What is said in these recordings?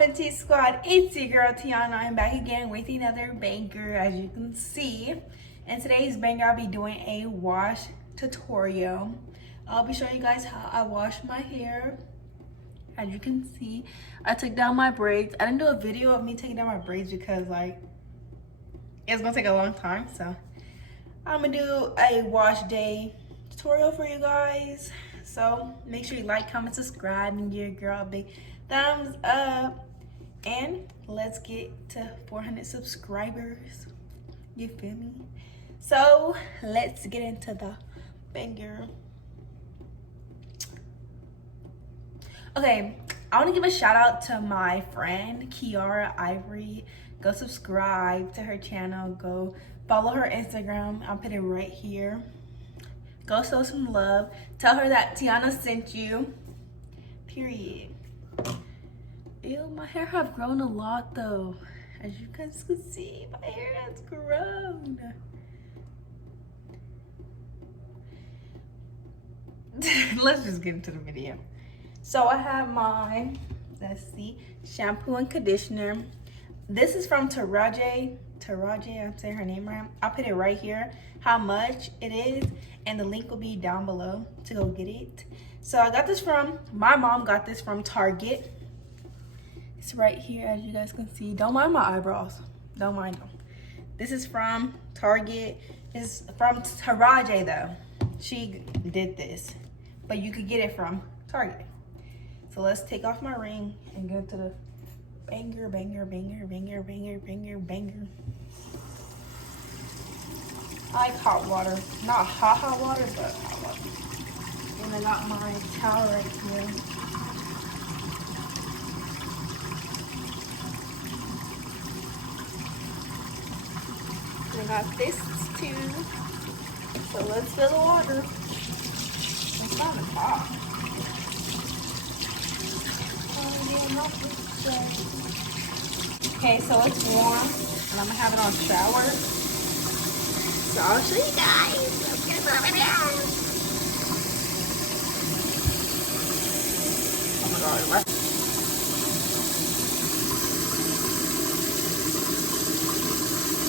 poppin' T Squad? It's your girl Tiana. I'm back again with another banger, as you can see. In today's banger, I'll be doing a wash tutorial. I'll be showing you guys how I wash my hair. As you can see, I took down my braids. I didn't do a video of me taking down my braids because it's gonna take a long time. So I'm gonna do a wash day tutorial for you guys. So make sure you like, comment, subscribe, and give your girl a big thumbs up. And let's get to 400 subscribers. You feel me? So let's get into the banger. Okay, I want to give a shout out to my friend Kiara Ivory. Go subscribe to her channel. Go follow her Instagram. I'll put it right here. Go show some love. Tell her that Tiana sent you. Period. Ew, my hair have grown a lot though. As you guys can see, my hair has grown. Let's just get into the video. So I have my, let's see, shampoo and conditioner. This is from Taraji, I'm saying her name right. I'll put it right here, how much it is, and the link will be down below to go get it. So I got this from, my mom got this from Target. It's right here, as you guys can see. Don't mind my eyebrows, don't mind them. This is from Target. It's from Taraji though. She did this, but you could get it from Target. So let's take off my ring and get to the banger, banger, banger, banger, banger, banger, banger. I like hot water. Not hot water, but hot water. And I got my towel right here. And I got this too. So let's fill the water. It's kind of hot. Okay, so it's warm, and I'm gonna have it on shower. So I'll show you guys. Let's get it over there. Oh my god, what?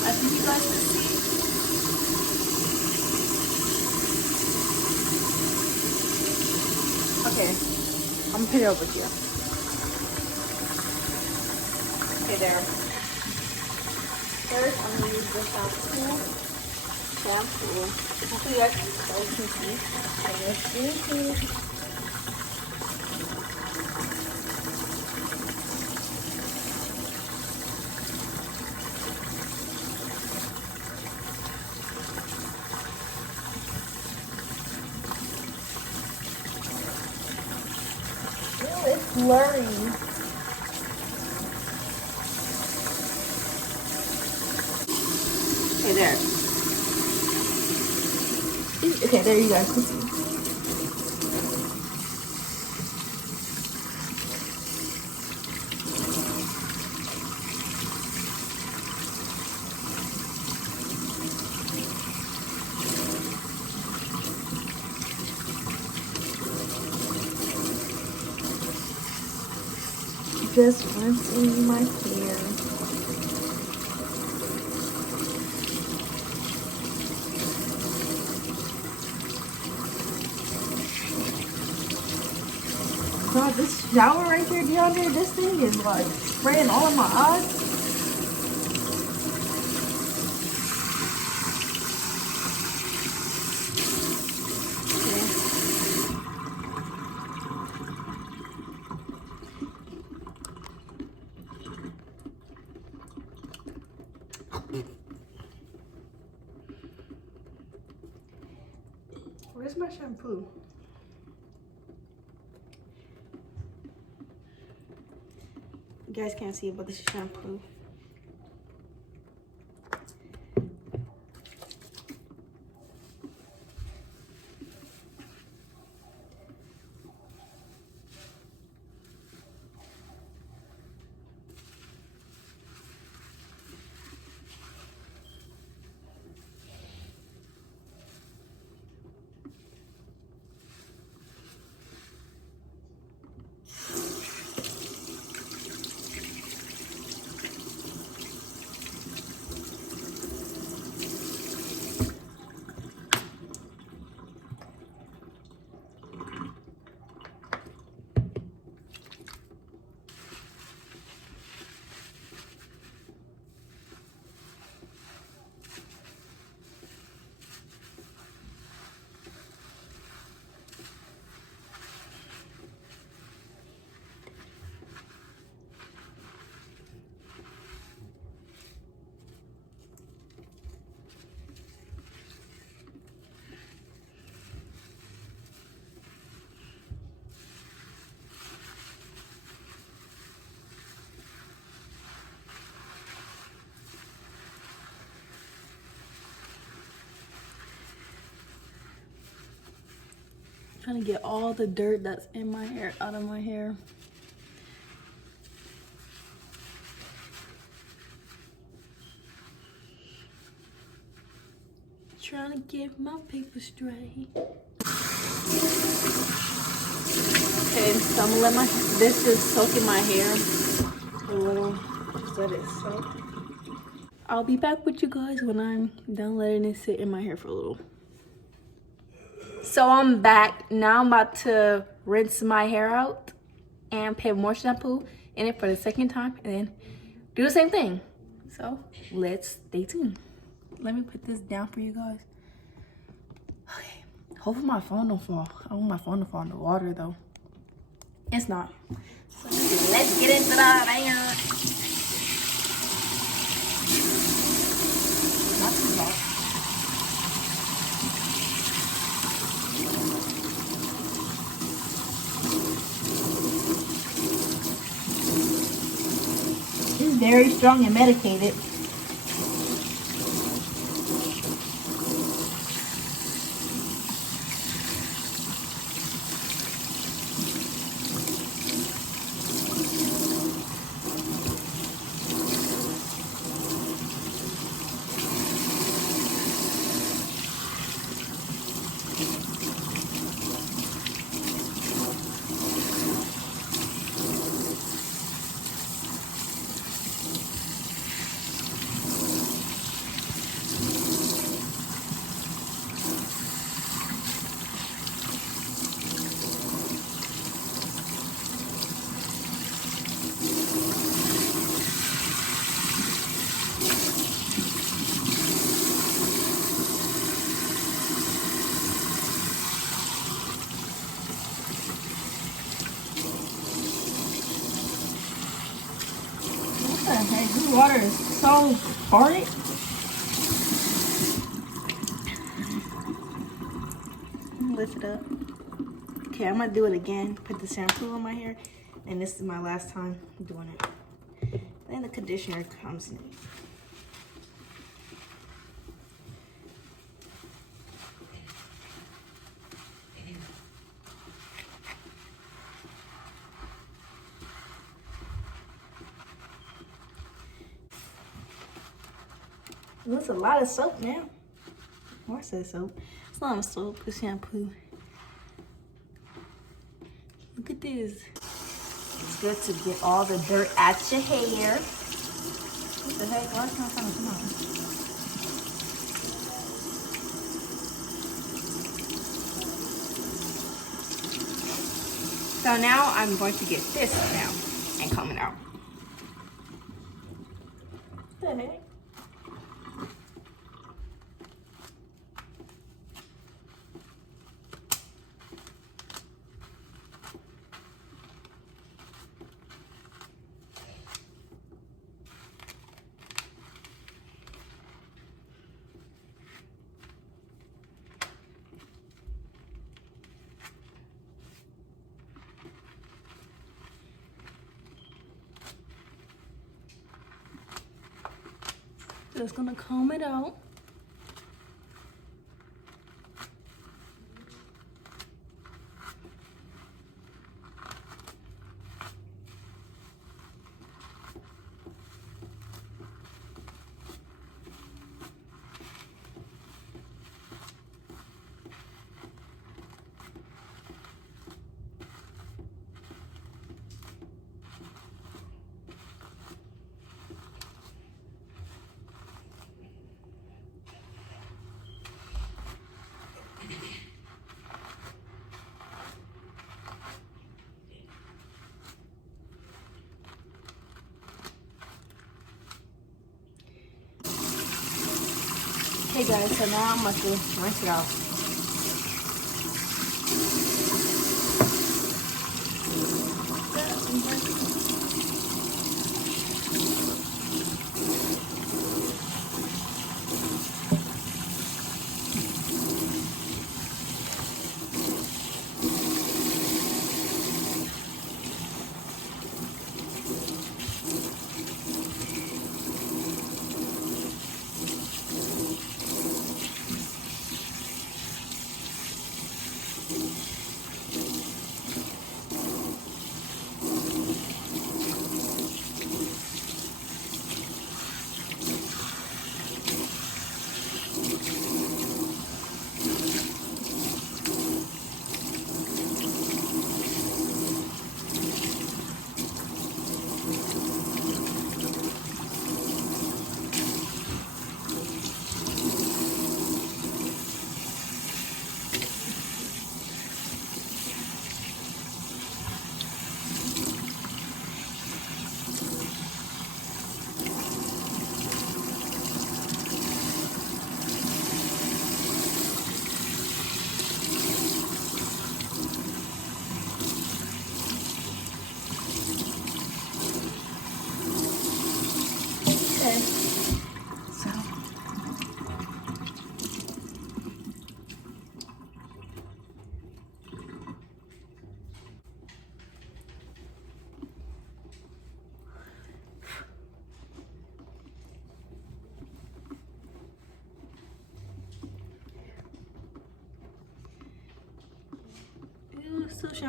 I think you guys can see. Okay, I'm gonna put it over here. Okay, there. First, I'm gonna use the shampoo. Hopefully you guys can see. And let's do it. Ew, it's blurry. Okay, there. Okay, there you guys can see. Just rinsing my hair. God, this shower right here, DeAndre, this thing is like spraying all in my eyes. Where's my shampoo? You guys can't see it, but this is shampoo. Trying to get all the dirt that's in my hair out of my hair. Trying to get my paper straight. Okay, so I'm gonna let this is soaking my hair a little. Just let it soak. I'll be back with you guys when I'm done letting it sit in my hair for a little. So I'm back. Now I'm about to rinse my hair out and put more shampoo in it for the second time and then do the same thing. So let's stay tuned. Let me put this down for you guys. Okay. Hopefully my phone don't fall. I want my phone to fall in the water though. It's not. So let's get into that hair. Not too bad. It's very strong and medicated. Hey, this water is so horrid. Lift it up. Okay, I'm gonna do it again. Put the shampoo in my hair, and this is my last time doing it. Then the conditioner comes next. That's a lot of soap now. Or I said soap. It's not a soap, it's shampoo. Look at this. It's good to get all the dirt out your hair. What the heck? Why can't I find it? Come on. So now I'm going to get this down and comb it out. What the heck? Just gonna comb it out. Okay guys, so now I'm going to rinse it out.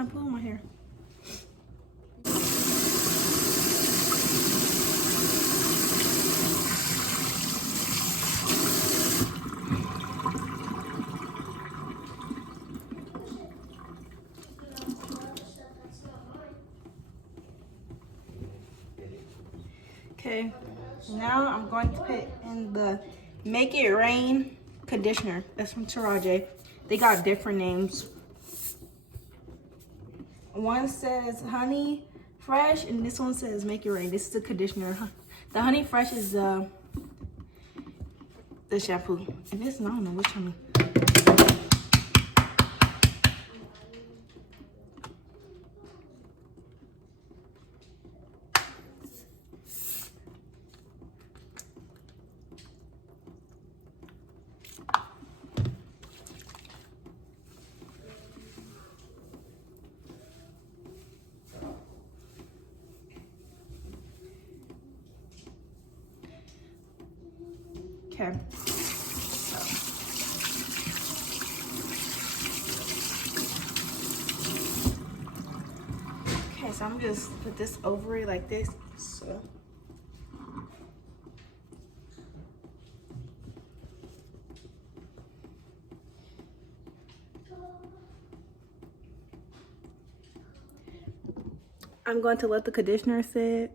shampoo in my hair. Okay, now I'm going to put in the Make It Rain conditioner. That's from Taraji. They got different names. One says Honey Fresh, and this one says Make It Rain. This is the conditioner. The Honey Fresh is the shampoo. And this, I don't know which one. Okay. Okay, so I'm just put this over it like this. So I'm going to let the conditioner sit,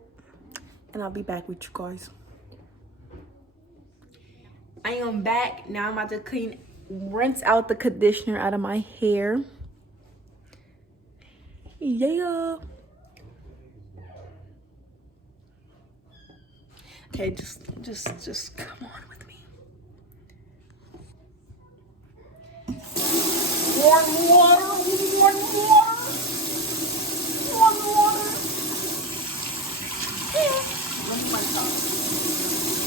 and I'll be back with you guys. I am back. Now I'm about to rinse out the conditioner out of my hair. Yeah. Okay, just come on with me. Warm water.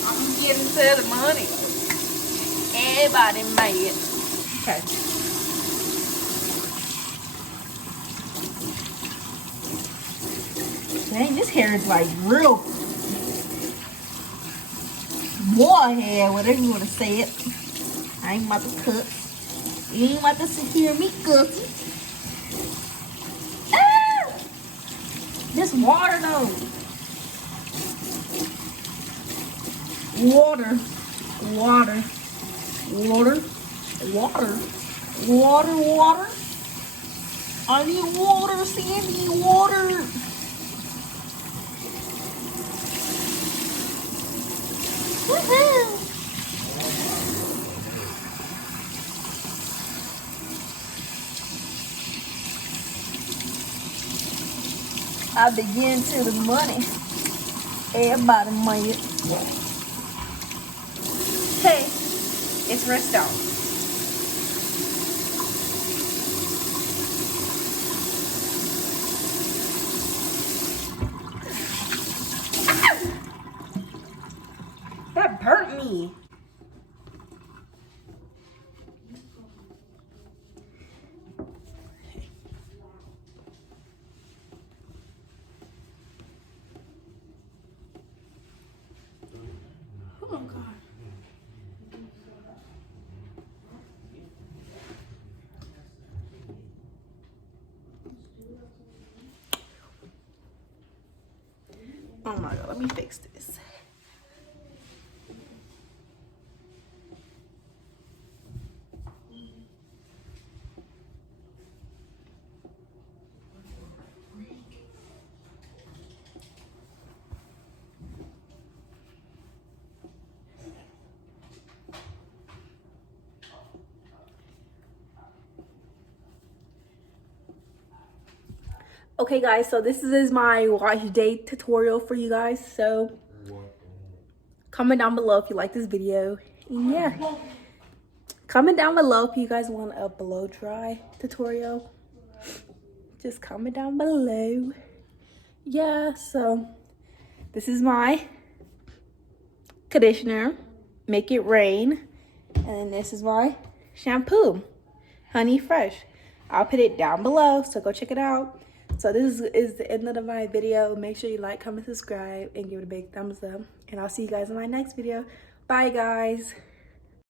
I'm getting to the money. Everybody mad. Okay. Dang, this hair is like real boy hair, whatever you want to say it. I ain't about to cook. You ain't about to sit here and me cooking. Ah! This water though. Water. I need water, Sandy, water. Woohoo! I begin to the money. Everybody made it. Okay, it's rinsed out. That burnt me. Oh God. Oh my God, let me fix this. Okay guys, so this is my wash day tutorial for you guys. So comment down below if you like this video. And yeah, comment down below if you guys want a blow dry tutorial. Just comment down below. Yeah, so this is my conditioner, Make It Rain, and then this is my shampoo, Honey Fresh. I'll put it down below, so go check it out. So this is the end of my video. Make sure you like, comment, subscribe, and give it a big thumbs up. And I'll see you guys in my next video. Bye, guys.